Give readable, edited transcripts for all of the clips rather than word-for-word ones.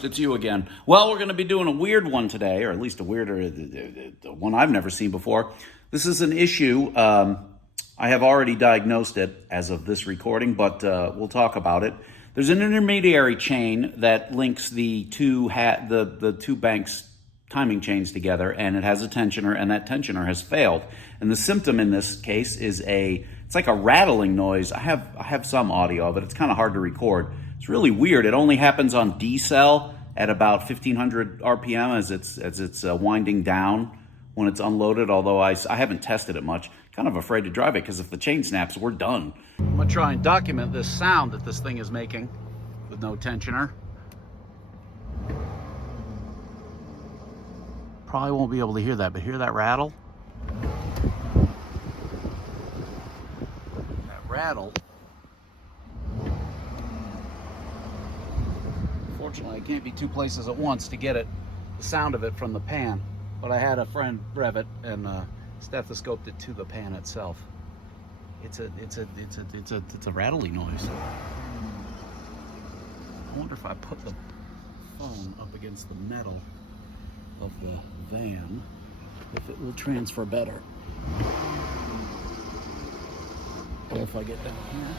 Ernst, it's you again. Well, we're going to be doing a weird one today, or at least a weirder, the one I've never seen before. This is an issue. I have already diagnosed it as of this recording, but we'll talk about it. There's an intermediary chain that links the two banks' timing chains together, and it has a tensioner, and that tensioner has failed. And the symptom in this case is it's like a rattling noise. I have some audio of it. It's kind of hard to record. It's really weird. It only happens on D cell at about 1500 RPM as it's winding down when it's unloaded, although I haven't tested it much. Kind of afraid to drive it because if the chain snaps, we're done. I'm gonna try and document this sound that this thing is making with no tensioner. Probably won't be able to hear that, but hear that rattle? That rattle. Fortunately, I can't be two places at once to get the sound of it from the pan. But I had a friend rev it and stethoscoped it to the pan itself. It's a rattly noise. I wonder if I put the phone up against the metal of the van, if it will transfer better. Or if I get down here.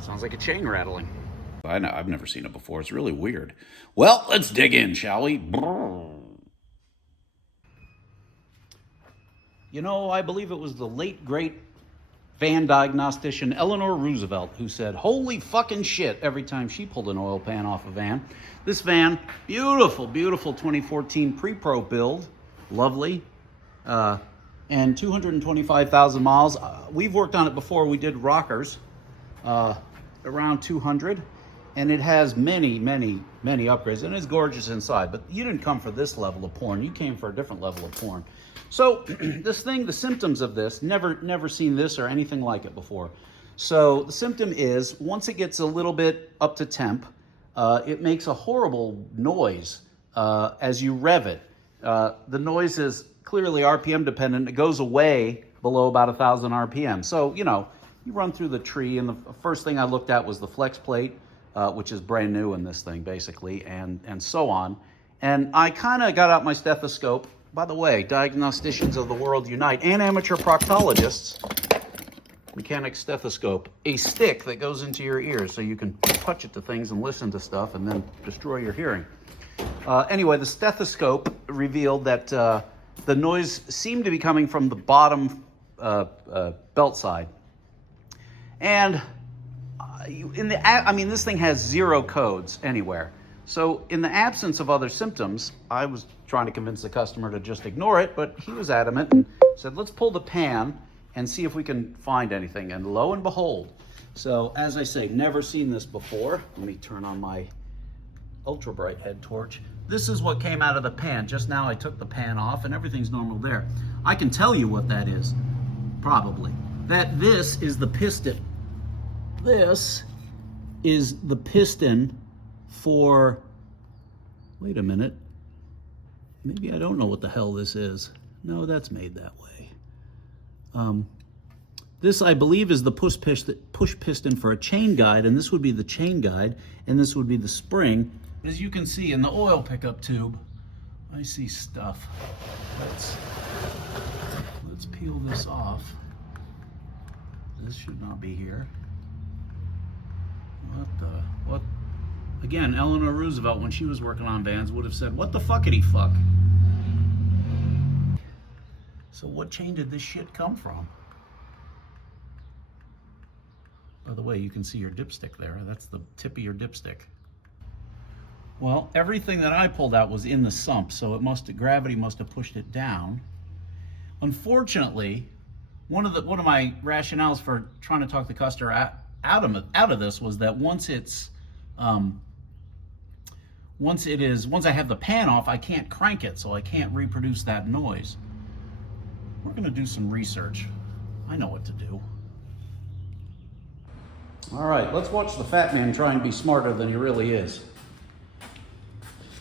Sounds like a chain rattling. I know, I've never seen it before. It's really weird. Well, let's dig in, shall we? You know, I believe it was the late, great van diagnostician Eleanor Roosevelt who said, holy fucking shit, every time she pulled an oil pan off a van. This van, beautiful, beautiful 2014 pre-pro build, lovely, and 225,000 miles. We've worked on it before. We did rockers, around 200, and it has many, many, many upgrades, and it's gorgeous inside. But you didn't come for this level of porn. You came for a different level of porn. So this thing, the symptoms of this, never seen this or anything like it before. So the symptom is, once it gets a little bit up to temp, it makes a horrible noise as you rev it. The noise is clearly RPM dependent. It goes away below about 1,000 RPM. So, you know, you run through the tree, and the first thing I looked at was the flex plate, which is brand new in this thing, basically, and so on. And I kind of got out my stethoscope. By the way, diagnosticians of the world unite, and amateur proctologists. Mechanic stethoscope, a stick that goes into your ears so you can touch it to things and listen to stuff and then destroy your hearing. Anyway, the stethoscope revealed that the noise seemed to be coming from the bottom belt side. And this thing has 0 codes anywhere. So in the absence of other symptoms, I was trying to convince the customer to just ignore it, but he was adamant and said, let's pull the pan and see if we can find anything. And lo and behold, so as I say, never seen this before. Let me turn on my ultra bright head torch. This is what came out of the pan. Just now I took the pan off and everything's normal there. I can tell you what that is, probably. This is the piston. This is the piston for, wait a minute, maybe I don't know what the hell this is. No, that's made that way. This, I believe, is the push piston for a chain guide, and this would be the chain guide, and this would be the spring. As you can see in the oil pickup tube, I see stuff. Let's peel this off. This should not be here. What? Again, Eleanor Roosevelt, when she was working on vans, would have said, what the fuckity fuck? So what chain did this shit come from? By the way, you can see your dipstick there. That's the tip of your dipstick. Well, everything that I pulled out was in the sump, so gravity must have pushed it down. Unfortunately, one of my rationales for trying to talk the customer out of this was that once I have the pan off, I can't crank it, so I can't reproduce that noise. We're gonna do some research. I know what to do. All right, let's watch the fat man try and be smarter than he really is.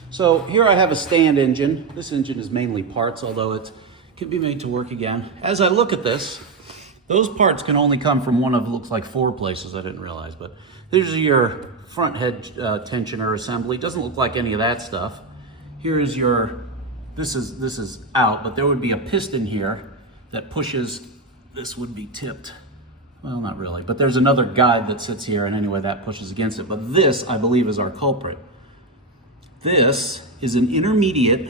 So here I have a stand engine. This engine is mainly parts, although can be made to work again. As I look at this, those parts can only come from one of, looks like 4 places, I didn't realize, but there's your front head tensioner assembly. Doesn't look like any of that stuff. Here's your, this is out, but there would be a piston here that pushes, this would be tipped. Well, not really, but there's another guide that sits here, and anyway, that pushes against it. But this, I believe, is our culprit. This is an intermediate,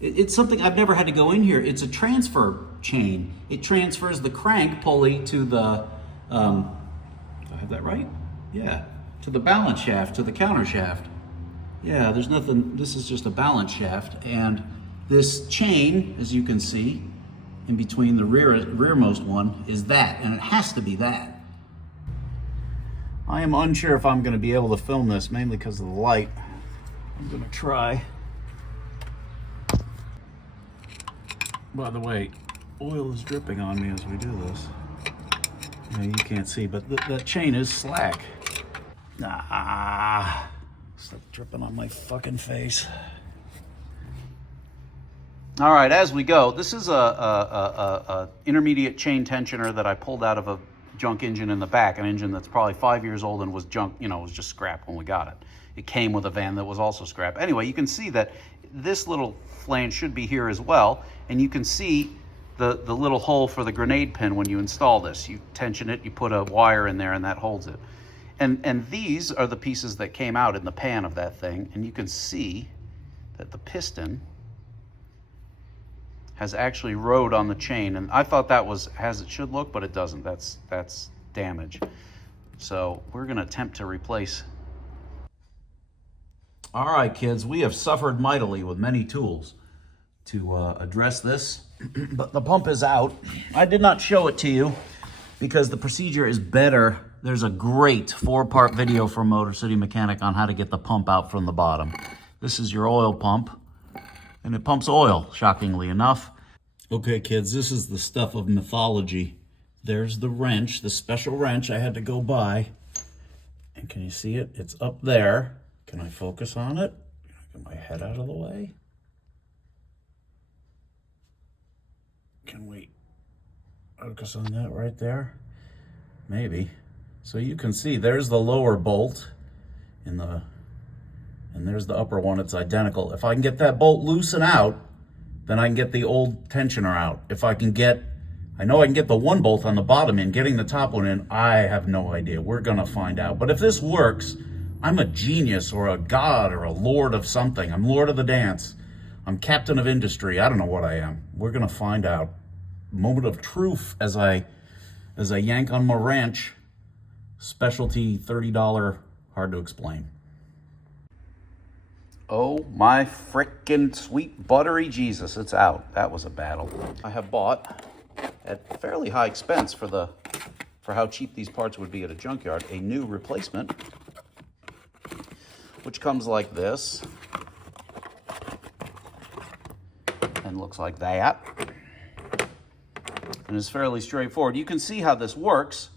it's something I've never had to go in here. It's a transfer chain. It transfers the crank pulley to the, do I have that right? Yeah, to the balance shaft, to the counter shaft. Yeah, there's nothing, this is just a balance shaft. And this chain, as you can see, in between the rearmost one is that, and it has to be that. I am unsure if I'm gonna be able to film this, mainly because of the light. I'm gonna try. By the way, oil is dripping on me as we do this. Yeah, you can't see, but that chain is slack. Ah, it's like dripping on my fucking face. All right, as we go, this is a intermediate chain tensioner that I pulled out of a junk engine in the back, an engine that's probably 5 years old and was junk, you know, it was just scrap when we got it. It came with a van that was also scrap. Anyway, you can see that this little flange should be here as well, and you can see the little hole for the grenade pin when you install this. You tension it, you put a wire in there, and that holds it. And these are the pieces that came out in the pan of that thing, and you can see that the piston has actually rode on the chain, and I thought that was as it should look, but it doesn't. That's damage. So we're gonna attempt to replace. All right, kids, we have suffered mightily with many tools to address this, but the pump is out. I did not show it to you because the procedure is better. There's a great 4-part video from Motor City Mechanic on how to get the pump out from the bottom. This is your oil pump, and it pumps oil, shockingly enough. Okay, kids, this is the stuff of mythology. There's the wrench, the special wrench I had to go buy. And can you see it? It's up there. Can I focus on it? Get my head out of the way. Can we focus on that right there? Maybe. So you can see there's the lower bolt and there's the upper one. It's identical. If I can get that bolt loose and out, then I can get the old tensioner out. If I can get, I know I can get the one bolt on the bottom in. Getting the top one in, I have no idea. We're gonna find out. But if this works, I'm a genius or a god or a lord of something. I'm lord of the dance. I'm captain of industry. I don't know what I am. We're gonna find out. Moment of truth as I yank on my wrench. Specialty $30, hard to explain. Oh my frickin' sweet buttery Jesus, it's out. That was a battle. I have bought, at fairly high expense for how cheap these parts would be at a junkyard, a new replacement, which comes like this, and looks like that, and is fairly straightforward. You can see how this works.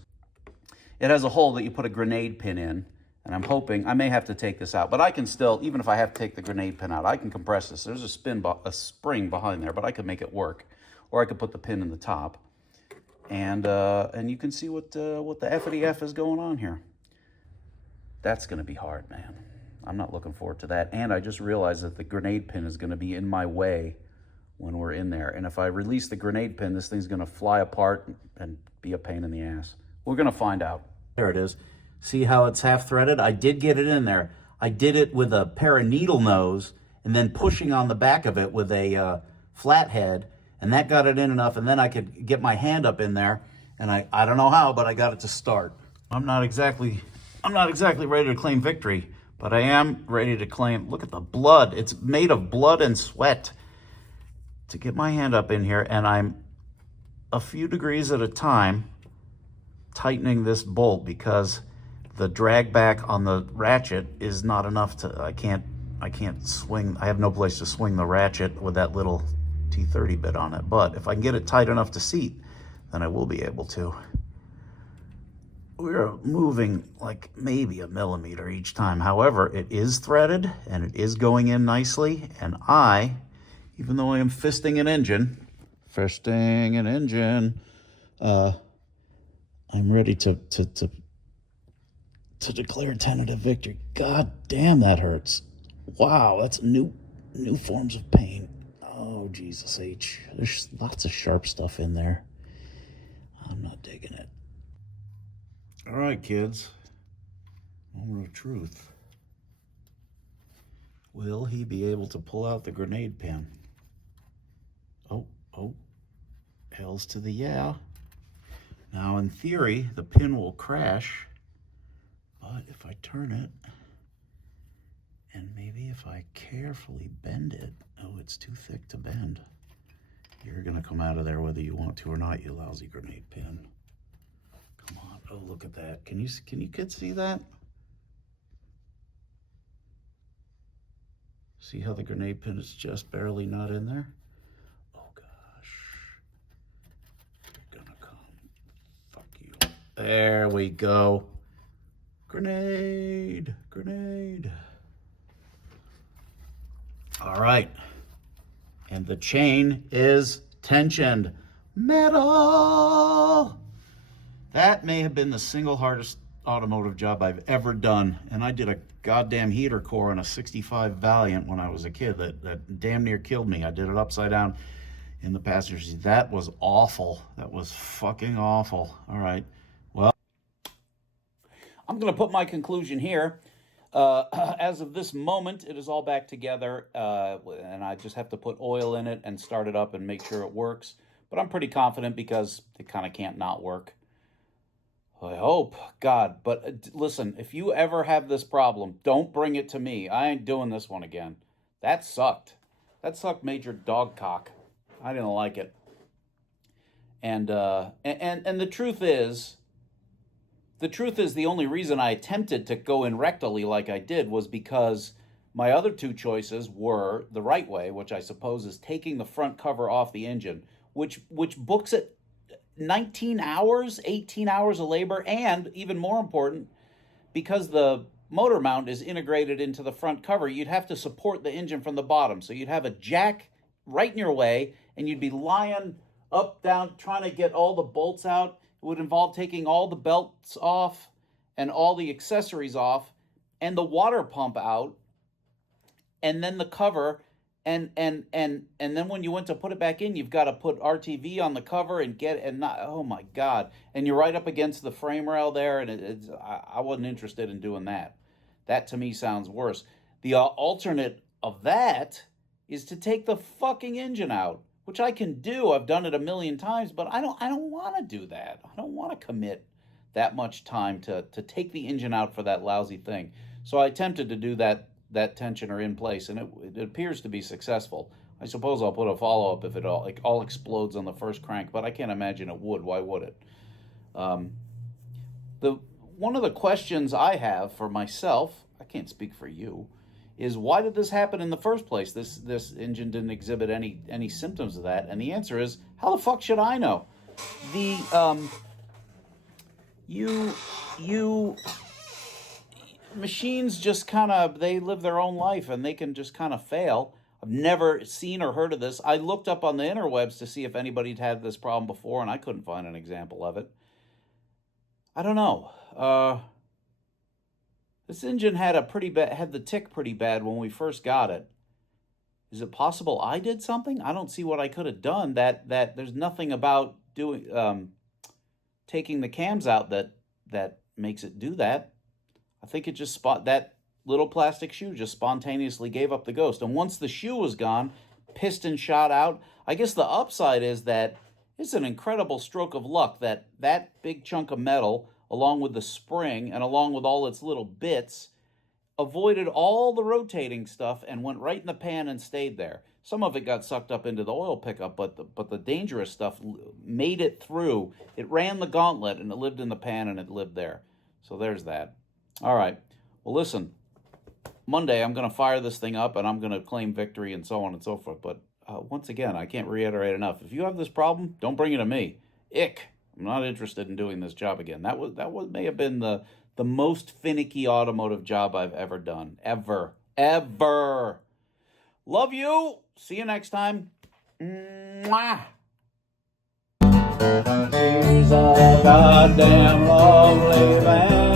It has a hole that you put a grenade pin in, and I'm hoping, I may have to take this out, but I can still, even if I have to take the grenade pin out, I can compress this. There's a spring behind there, but I could make it work. Or I could put the pin in the top. And you can see what the effity F is going on here. That's gonna be hard, man. I'm not looking forward to that. And I just realized that the grenade pin is gonna be in my way when we're in there. And if I release the grenade pin, this thing's gonna fly apart and be a pain in the ass. We're gonna find out. There it is. See how it's half threaded? I did get it in there. I did it with a pair of needle nose and then pushing on the back of it with a flathead, and that got it in enough, and then I could get my hand up in there, and I don't know how, but I got it to start. I'm not exactly ready to claim victory, but I am ready to claim, look at the blood. It's made of blood and sweat to get my hand up in here, and I'm a few degrees at a time tightening this bolt because the drag back on the ratchet is not enough to, I can't swing, I have no place to swing the ratchet with that little T30 bit on it. But if I can get it tight enough to seat, then I will be able to. We're moving like maybe a millimeter each time. However, it is threaded and it is going in nicely. And I, even though I am fisting an engine, Fisting an engine. I'm ready to declare tentative victory. God damn, that hurts. Wow, that's new forms of pain. Oh, Jesus H. There's lots of sharp stuff in there. I'm not digging it. All right, kids. Moment of truth. Will he be able to pull out the grenade pin? Oh, hells to the yeah. Now, in theory, the pin will crash, but if I turn it, and maybe if I carefully bend it, oh, it's too thick to bend. You're gonna come out of there whether you want to or not, you lousy grenade pin. Come on, oh, look at that. Can you kids see that? See how the grenade pin is just barely not in there? Oh gosh. You're gonna come. Fuck you. There we go. Grenade. All right. And the chain is tensioned. Metal! That may have been the single hardest automotive job I've ever done. And I did a goddamn heater core on a 65 Valiant when I was a kid that damn near killed me. I did it upside down in the passenger seat. That was awful. That was fucking awful. All right. Well, I'm going to put my conclusion here. As of this moment, it is all back together, and I just have to put oil in it and start it up and make sure it works. But I'm pretty confident because it kind of can't not work. I hope, God. But listen, if you ever have this problem, don't bring it to me. I ain't doing this one again. That sucked. That sucked major dog cock. I didn't like it. And the truth is, the only reason I attempted to go in rectally like I did was because my other two choices were the right way, which I suppose is taking the front cover off the engine, which books it 19 hours, 18 hours of labor, and even more important, because the motor mount is integrated into the front cover, you'd have to support the engine from the bottom. So you'd have a jack right in your way, and you'd be lying up, down, trying to get all the bolts out. It would involve taking all the belts off and all the accessories off and the water pump out and then the cover. And then when you went to put it back in, you've got to put RTV on the cover and oh my God. And you're right up against the frame rail there. And I wasn't interested in doing that. That to me sounds worse. The alternate of that is to take the fucking engine out, which I can do. I've done it a million times, but I don't want to do that. I don't want to commit that much time to take the engine out for that lousy thing. So I attempted to do that tensioner in place, and it appears to be successful. I suppose I'll put a follow-up if it all explodes on the first crank, but I can't imagine it would. Why would it? One of the questions I have for myself, I can't speak for you, is why did this happen in the first place? This engine didn't exhibit any symptoms of that, and the answer is, how the fuck should I know? Machines just they live their own life, and they can just kind of fail. I've never seen or heard of this. I looked up on the interwebs to see if anybody'd had this problem before, and I couldn't find an example of it. I don't know. This engine had the tick pretty bad when we first got it. Is it possible I did something? I don't see what I could have done. That there's nothing about taking the cams out that makes it do that. I think it just that little plastic shoe just spontaneously gave up the ghost. And once the shoe was gone, piston shot out. I guess the upside is that it's an incredible stroke of luck that big chunk of metal, along with the spring and along with all its little bits, avoided all the rotating stuff and went right in the pan and stayed there. Some of it got sucked up into the oil pickup, but the dangerous stuff made it through. It ran the gauntlet, and it lived in the pan, and it lived there. So there's that. All right. Well, listen, Monday I'm going to fire this thing up, and I'm going to claim victory and so on and so forth. But once again, I can't reiterate enough. If you have this problem, don't bring it to me. Ick. I'm not interested in doing this job again. That may have been the most finicky automotive job I've ever done. Ever. Love you. See you next time. Mwah. She's a goddamn lovely van.